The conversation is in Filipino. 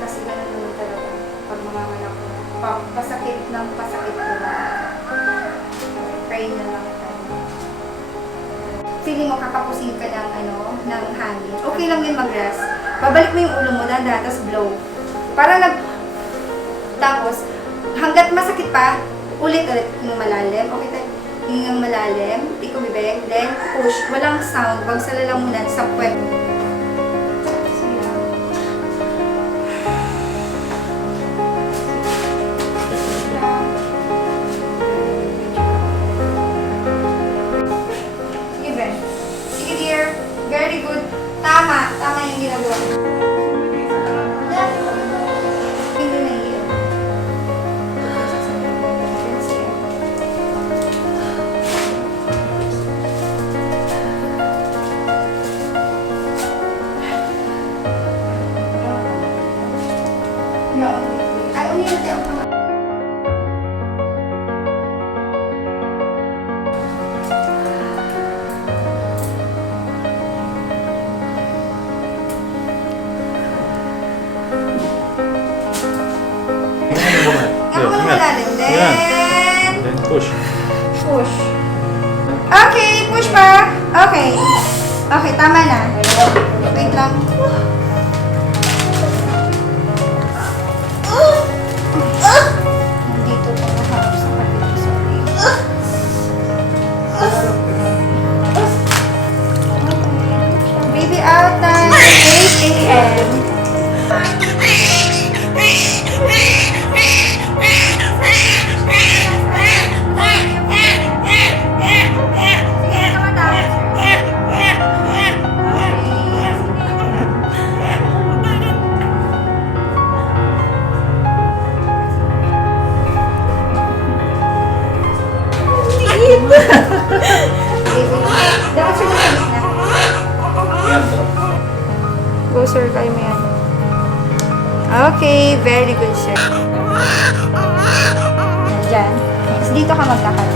Kasi ganun naman talaga. Pag manganganak ko. Pasakit ng pasakit ko na. Pray na lang tayo. Feeling mo kakapusin ka ng, ng hangin. Okay lang yun mag-rest. Babalik mo yung ulo mo na, tapos blow. Tapos, hanggat masakit pa, ulit-ulit yung malalim. Okay tayo? Yung malalim, ikaw bibig, then push. Walang sound. Wag sa lalamunan, sa puwet. Sige, Ben. Sige, dear. Very good. Tama. Tama yung ginagawa. Hindi na yun. No. Ay, umiinit ako. Ako mo malalim. Then push. Push. Okay, push pa. Okay. Okay, tama na. Wait lang. Nandito pa naharap sa kapito. Sorry. Baby out time. 8 a.m. Dapat siya nasa gitna. Go, sir. Kaya mo yan. Okay. Very good, sir. Diyan. Dito ka magkakal.